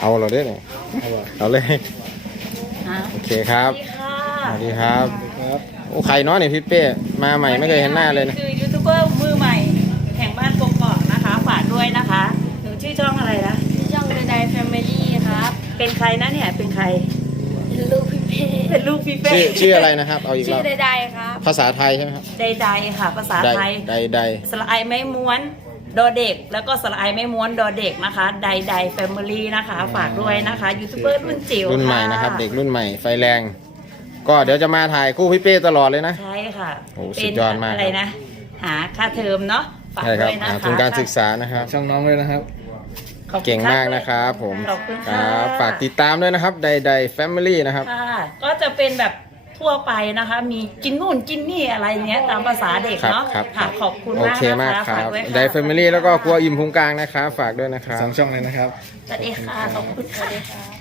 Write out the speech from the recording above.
เอาเราได้ไหมเอาเลยโอเคครับ สวัสดีครับโอ้ไข่น้อเนี่ยพี่เป้ มาใหม่ไม่เคยเห็นหน้าเลยนะ คือยูทูบเบอร์มือใหม่แห่งบ้านกรกอกนะคะ ฝากด้วยนะคะหนูชื่อช่องอะไรนะชื่อช่องเดนไดแฟมิลี่ครับเป็นใครนะเนี่ยเป็นใครเป็นลูกพี่เป้ เป็นลูกพี่เป้ ชื่ออะไรนะครับ เอาอีกแล้วชื่อเดนไดครับ ภาษาไทยใช่ไหมครับเดนไดค่ะภาษาไทยใดๆสไลด์ไม่ม้วนดอเด็กแล้วก็สไลด์ไม่ม้วนดอเด็กนะคะใดใดแฟมิลี่นะคะ ฝากด้วยนะคะยูทูบเบอร์รุ่นจิ๋วรุ่นใหม่นะครับ เด็กรุ่นใหม่ ไฟแรงก็เดี๋ยวจะมาถ่ายคู่พี่เป้ตลอดเลยนะใช่ค่ะโอ้สุดยอดมากอะไรนะหาค่าเทอมเนาะฝากด้วยนะคะทุนการศึกษานะครับช่องน้องเลยนะครับเก่งมากนะครับผมครับฝากติดตามด้วยนะครับใดใดแฟมิลี่นะครับก็จะเป็นแบบทั่วไปนะคะ มีกินนู่นกินนี่อะไรเงี้ยตามภาษาเด็กเนาะขอบคุณมากนะคบได้เฟมิลี่แล้วก็ครัวอิ่มพุงกลางนะครับฝากด้วยนะครับสองช่องเลยนะครับสวัสดีค่ะ ขอบคุณค่ะ